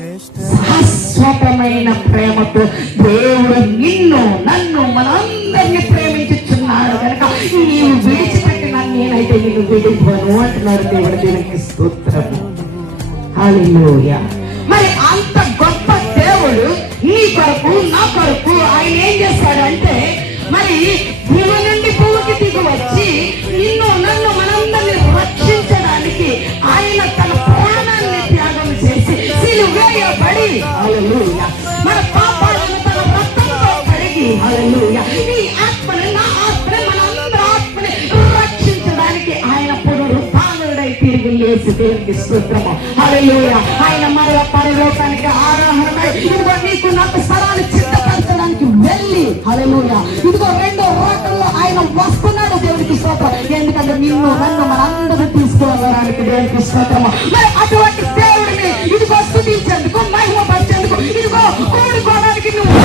శాశ్వతమైన ప్రేమతో దేవుడు నిన్ను నన్ను మనందరినీ ప్రేమించుచున్నాడు కనుక నీవు విడిచిపెట్టిన నేనైతే నిన్ను విడిపోను అంటున్నాడు దేవుడు. దేవునికి స్తోత్రము. హల్లెలూయా. మరి అంత గొప్ప దేవుడు నీ కొరకు నా కొరకు ఆయన ఏం చేస్తాడంటే, మరి భూమి నుండి భూమికి దిగి వచ్చి నిన్ను నన్ను మనందరినీ రక్షించడానికి ఆయన తన ప్రాణాన్ని త్యాగం చేసి సిలువేయబడి హల్లెలూయా మన పాపాలను తన రక్తంతో కడిగి హల్లెలూయా నీ ఆత్మని నా ఆత్మని మనందరి ఆత్మని రక్షించడానికి ఆయన పునరుత్థానుడై తిరిగి లేచి దేవునికి స్తోత్రము. హల్లెలూయా. ఆయన మరల పరలోకానికి ఆరోహణమై ఇదిగో నీకు నాకు స్థలాన్ని సిద్ధపరచడానికి వెళ్ళి హల్లెలూయా ఇదిగో రెండో రాకల్లో ఆయన వస్తున్నాడు. దేవునికి స్తోత్రం. ఎందుకంటే నిన్ను నన్ను మనందరూ తీసుకోవడానికి దేవునికి స్తోత్రము. మరి అటువంటి దేవుడిని ఇదిగో స్తుతించేందుకు మహిమపరిచేందుకు ఇదిగో కూడుకోవడానికి నువ్వు